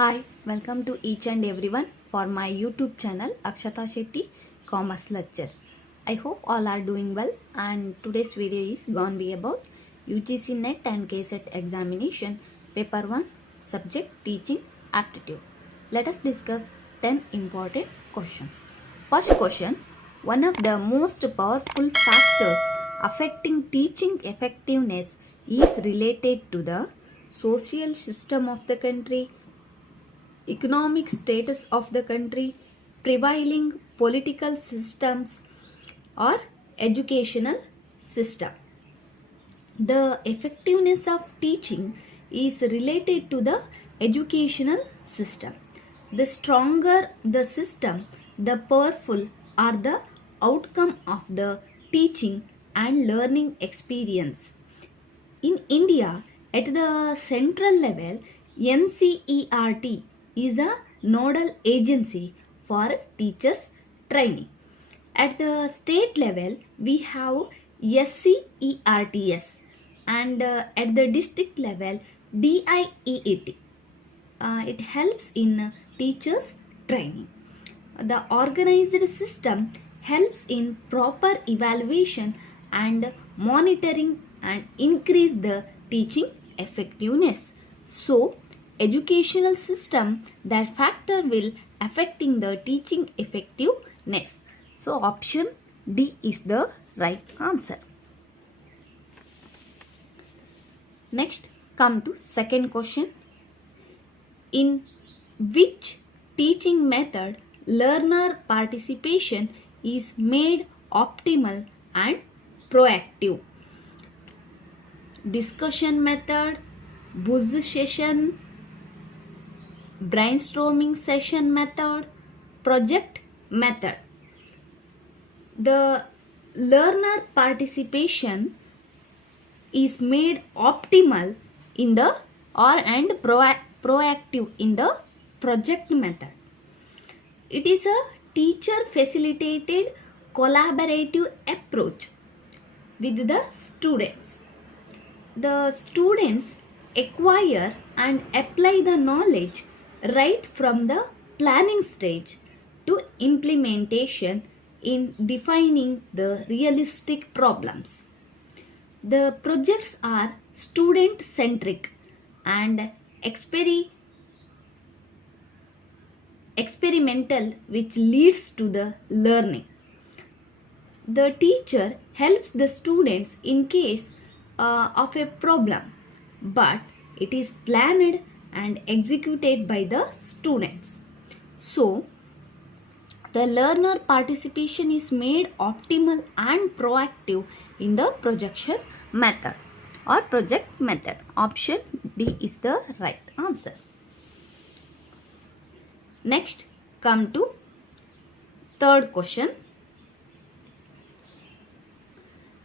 Hi, welcome to each and everyone for my YouTube channel Akshata Shetty Commerce Lectures. I hope all are doing well, and today's video is going to be about UGC NET and kset examination paper 1 subject teaching aptitude. Let us discuss 10 important questions. First question, one of the most powerful factors affecting teaching effectiveness is related to the social system of the country, economic status of the country, prevailing political systems, or educational system. The effectiveness of teaching is related to the educational system. The stronger the system, the powerful are the outcome of the teaching and learning experience. In India, at the central level, NCERT is a nodal agency for teachers training. At the state level, we have SCERTS, and at the district level, DIEET. It helps in teachers training. The organized system helps in proper evaluation and monitoring and increase the teaching effectiveness. So, educational system, that factor will affecting the teaching effectiveness. So, option D is the right answer. Next, come to second question. In which teaching method learner participation is made optimal and proactive? Discussion method, buzz session, brainstorming session method, project method. The learner participation is made optimal in the and proactive in the project method. It is a teacher facilitated collaborative approach with the students. The students acquire and apply the knowledge right from the planning stage to implementation in defining the realistic problems. The projects are student centric and experimental, which leads to the learning. The teacher helps the students in case of a problem, but it is planned and executed by the students. So, the learner participation is made optimal and proactive in the projection method or project method. Option D is the right answer. Next, come to third question.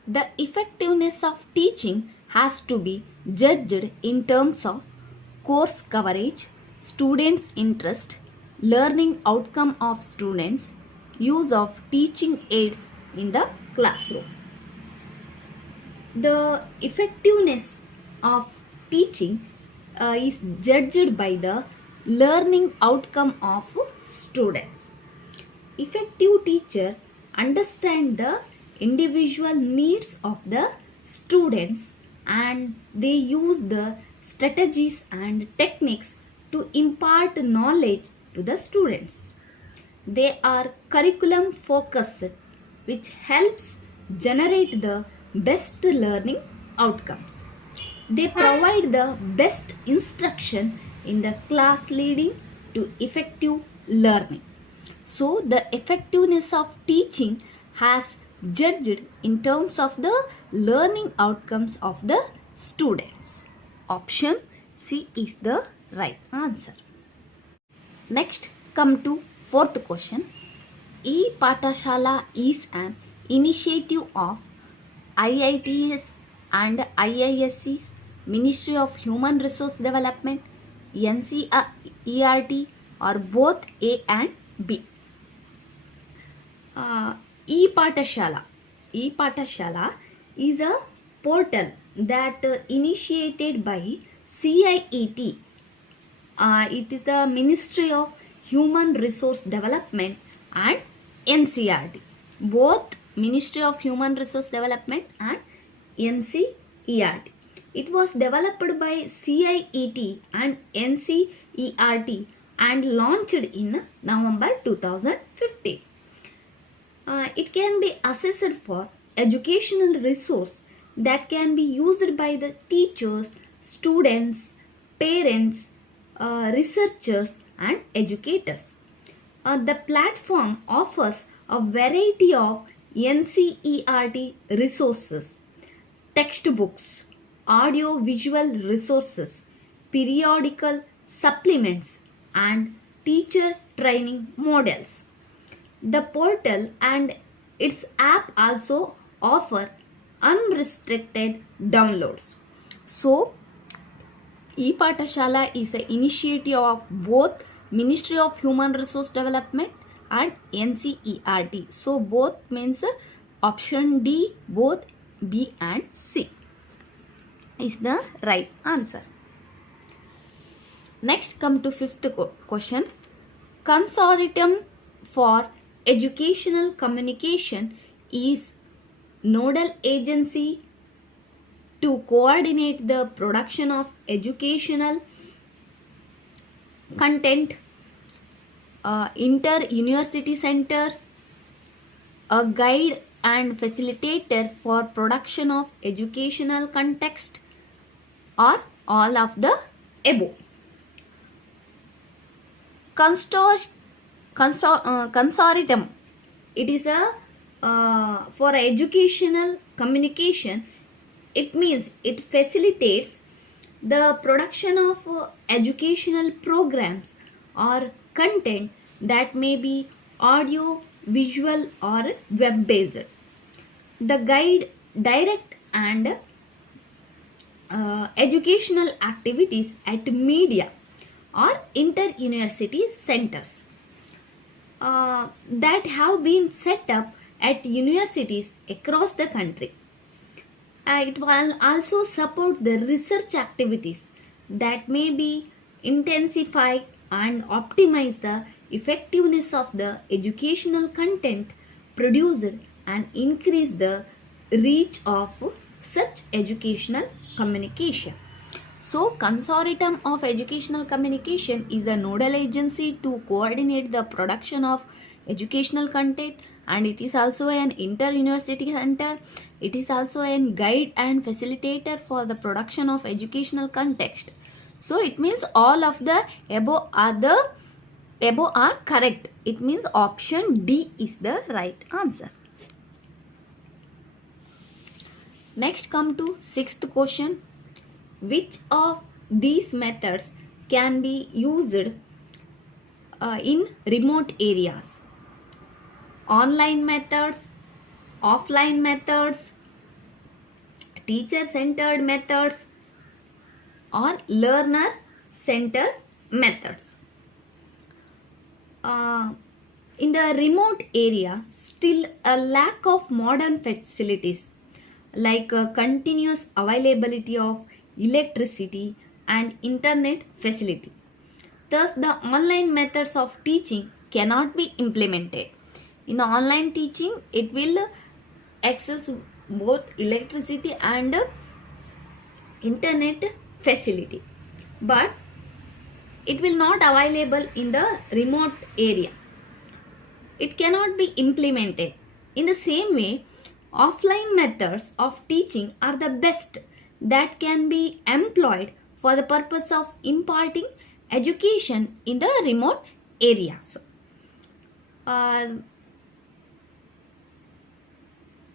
The effectiveness of teaching has to be judged in terms of course coverage, students' interest, learning outcome of students, use of teaching aids in the classroom. The effectiveness of teaching is judged by the learning outcome of students. Effective teacher understand the individual needs of the students, and they use the strategies and techniques to impart knowledge to the students. They are curriculum focused, which helps generate the best learning outcomes. They provide the best instruction in the class, leading to effective learning. So, the effectiveness of teaching has judged in terms of the learning outcomes of the students. Option C is the right answer. Next, come to fourth question. E-Pathashala is an initiative of IITs and IISCs, Ministry of Human Resource Development, NCERT, or both A and B. E-Pathashala is a portal that initiated by CIET It is the Ministry of Human Resource Development and NCERT. Both Ministry of Human Resource Development and NCERT. It was developed by CIET and NCERT and launched in November 2015. It can be assessed for educational resource that can be used by the teachers, students, parents, researchers and educators. The platform offers a variety of NCERT resources, textbooks, audio-visual resources, periodical supplements and teacher training models. The portal and its app also offer unrestricted downloads. So, e-Pathashala is an initiative of both Ministry of Human Resource Development and NCERT. So, both means option D, both B and C is the right answer. Next, come to fifth question. Consortium for Educational Communication is nodal agency to coordinate the production of educational content, inter-university center, a guide and facilitator for production of educational context, or all of the above. Consortium, it is a for educational communication. It means it facilitates the production of educational programs or content that may be audio, visual or web based. The guide, direct and educational activities at media or inter-university centers that have been set up at universities across the country. It will also support the research activities that may be intensify and optimize the effectiveness of the educational content produced and increase the reach of such educational communication. So, Consortium of Educational Communication is a nodal agency to coordinate the production of educational content, and it is also an inter-university center. It is also a guide and facilitator for the production of educational context. So, it means all of the above are correct. It means option D is the right answer. Next, come to sixth question. Which of these methods can be used in remote areas? Online methods, offline methods, teacher-centered methods or learner-centered methods. In the remote area, still a lack of modern facilities like continuous availability of electricity and internet facility. Thus, the online methods of teaching cannot be implemented. In the online teaching, it will access both electricity and internet facility, but it will not available in the remote area. It cannot be implemented. In the same way, offline methods of teaching are the best that can be employed for the purpose of imparting education in the remote areas.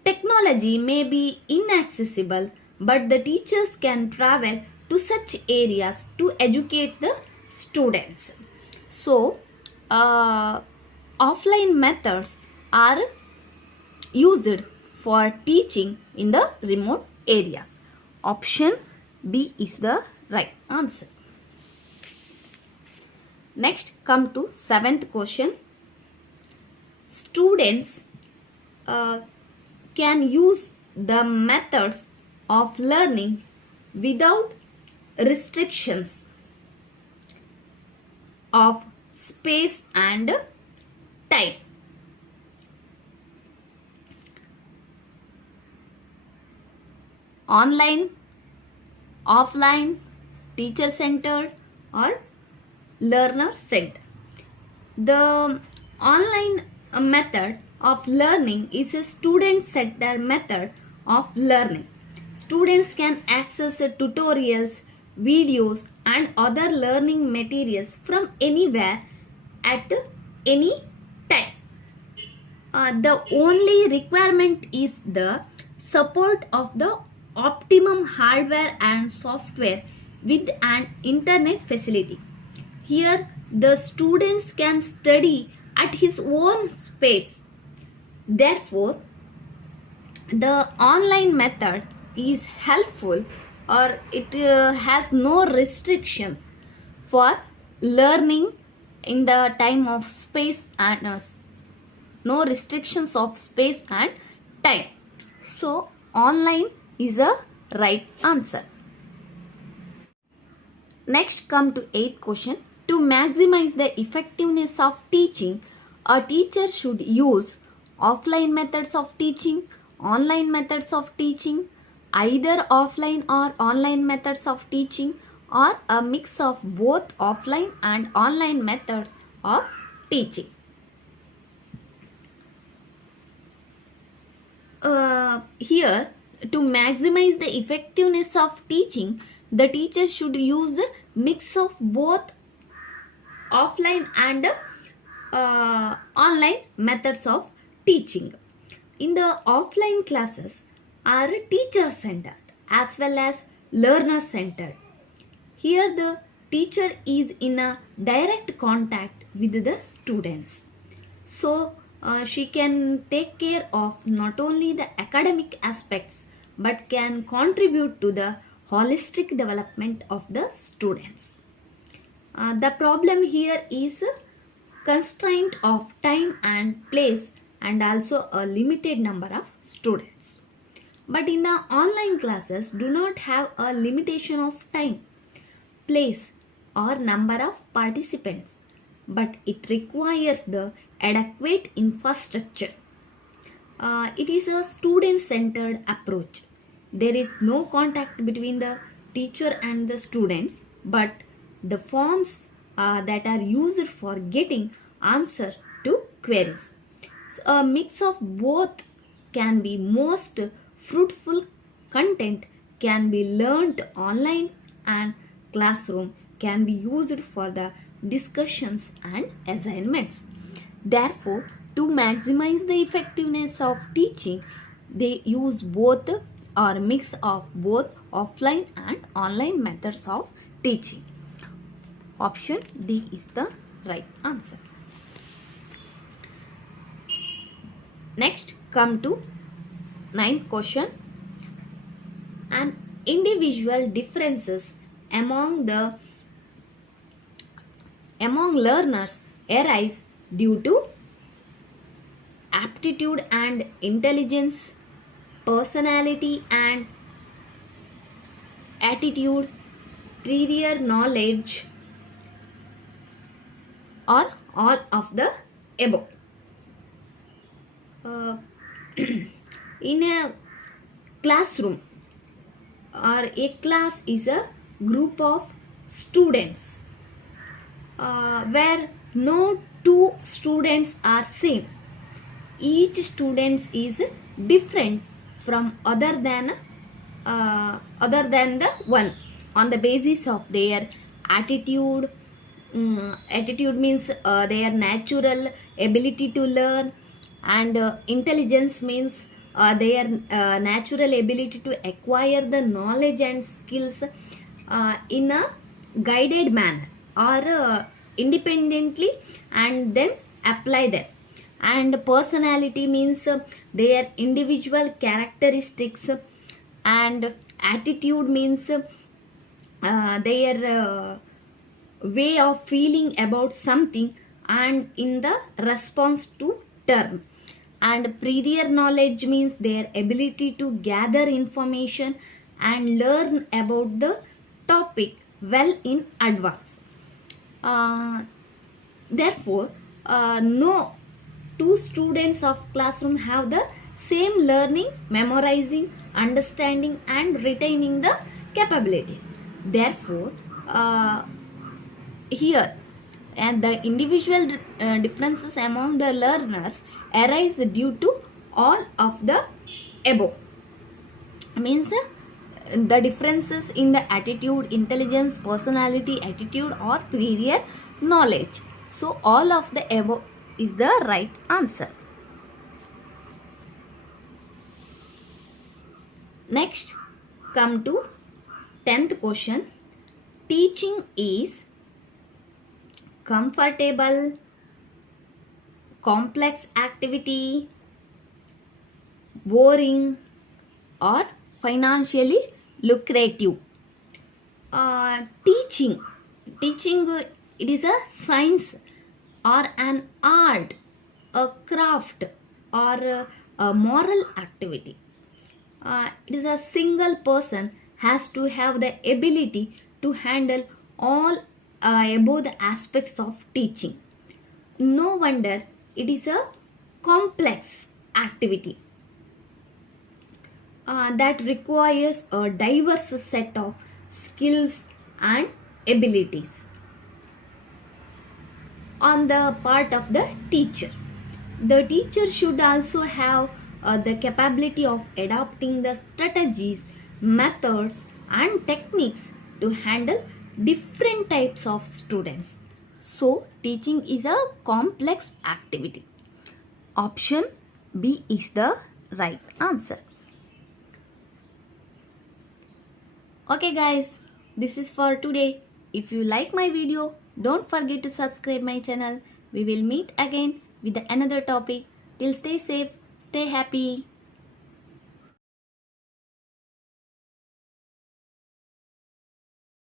Technology may be inaccessible, but the teachers can travel to such areas to educate the students. So, offline methods are used for teaching in the remote areas. Option B is the right answer. Next, come to seventh question. Students can use the methods of learning without restrictions of space and time. Online, offline, teacher centered or learner centered. The online method of learning is a student-centered method of learning. Students can access tutorials, videos and other learning materials from anywhere at any time. The only requirement is the support of the optimum hardware and software with an internet facility. Here, the students can study at his own pace. Therefore, the online method is helpful, or it has no restrictions for learning in the time of space and no restrictions of space and time. So, online is a right answer. Next, come to 8th question. To maximize the effectiveness of teaching, a teacher should use offline methods of teaching, online methods of teaching, either offline or online methods of teaching, or a mix of both offline and online methods of teaching. Here, to maximize the effectiveness of teaching, the teacher should use a mix of both offline and online methods of teaching. In the offline classes are teacher centered as well as learner centered. Here the teacher is in a direct contact with the students. So she can take care of not only the academic aspects but can contribute to the holistic development of the students. The problem here is constraint of time and place and also a limited number of students. But in the online classes do not have a limitation of time, place or number of participants, but it requires the adequate infrastructure. It is a student-centered approach. There is no contact between the teacher and the students, but the forms that are used for getting answer to queries. So, a mix of both can be most fruitful. Content can be learned online and classroom can be used for the discussions and assignments. Therefore, to maximize the effectiveness of teaching, they use both or mix of both offline and online methods of teaching. Option D is the right answer. Next, come to 9th question. An individual differences among learners arise due to aptitude and intelligence, personality and attitude, prior knowledge, or all of the above. In a classroom or a class is a group of students where no two students are same. Each student is different from other than the one on the basis of their attitude. Attitude means their natural ability to learn, and intelligence means their natural ability to acquire the knowledge and skills in a guided manner or independently and then apply them. And personality means their individual characteristics, and attitude means their way of feeling about something and in the response to term. And prior knowledge means their ability to gather information and learn about the topic well in advance. Therefore, no two students of classroom have the same learning, memorizing, understanding and retaining the capabilities. Therefore, here and the individual differences among the learners arise due to all of the above. Means the differences in the attitude, intelligence, personality, attitude or prior knowledge. So all of the above is the right answer. Next, come to 10th question. Teaching is comfortable, complex activity, boring or financially lucrative. Teaching it is a science or an art, a craft or a moral activity. It is a single person has to have the ability to handle all above the aspects of teaching. No wonder it is a complex activity that requires a diverse set of skills and abilities on the part of the teacher. The teacher should also have the capability of adopting the strategies, methods and techniques to handle different types of students. So, teaching is a complex activity. Option B is the right answer. Okay guys, this is for today. If you like my video, don't forget to subscribe my channel. We will meet again with another topic. Till stay safe, stay happy.